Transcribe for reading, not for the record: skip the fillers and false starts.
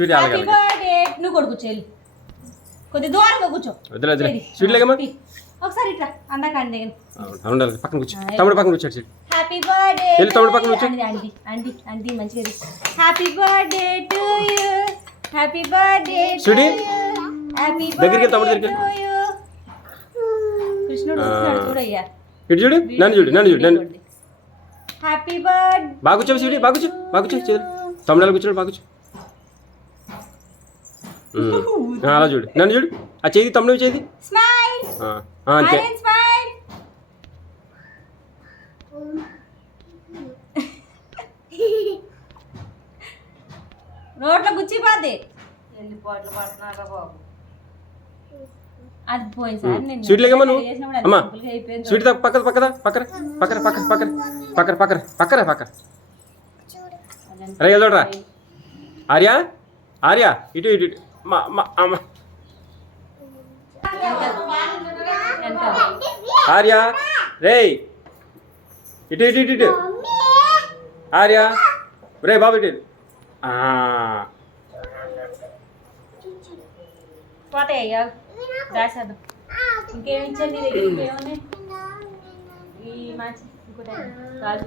sweet happy birthday నువ్వు కూడా కూర్చోవాలి కొద్ది దూరంగా కూర్చో వదిలే వదిలే స్వీట్ లేకమ్మా ఒకసారి ఇట్లా అందాకండి ఉండాలి పక్కన కూర్చో తమ్ముడు పక్కన కూర్చోడు స్వీట్ హ్యాపీ బర్త్డే వెళ్ళి తమ్ముడు పక్కన కూర్చో ఆంటీ ఆంటీ ఆంటీ మంచిగా happy birthday to you happy birthday sweetie happy దగ్గరికి తమ్ముడు దగ్గరికి కృష్ణుడు వస్తున్నాడు చూడయ్యా ఇటు చూడు నన్ను చూడు నన్ను చూడు నన్ను హ్యాపీ బర్త్డే బాగా కూర్చో స్వీటీ బాగా కూర్చో బాగా కూర్చో చేతులు తమ్ముడు కూర్చోడు బాగా కూర్చో అలా చూడు నన్ను చూడు ఆ చేతి తమ్ముడు చేతి స్మైల్ అంతే స్మైల్ రోడ్లో గుచ్చిపోద్ది ఎన్ని పోట్లు పడుతున్నారా బాబు అది పోయింది సార్ నేను స్వీట్ లేకమ్మా నువ్వు అమ్మా స్వీట్ పక్కన పక్కన పక్కన పక్కన పక్కన పక్కన పక్కన పక్కన పక్కన పక్కన అరే వెళ్ళరా ఆర్య ఆర్య ఇటు ఇటు ఇటు మా అమ్మ ఆర్య రే ఇటు ఇటు ఇటు ఇటు ఆర్య రే బాబు ఇటు పోతాయి అయ్యా దాసేద్దాం ఇంకేమి ఇచ్చండి ఇంకేమున్నాయి ఈ మంచి ఇంకోటి రాజు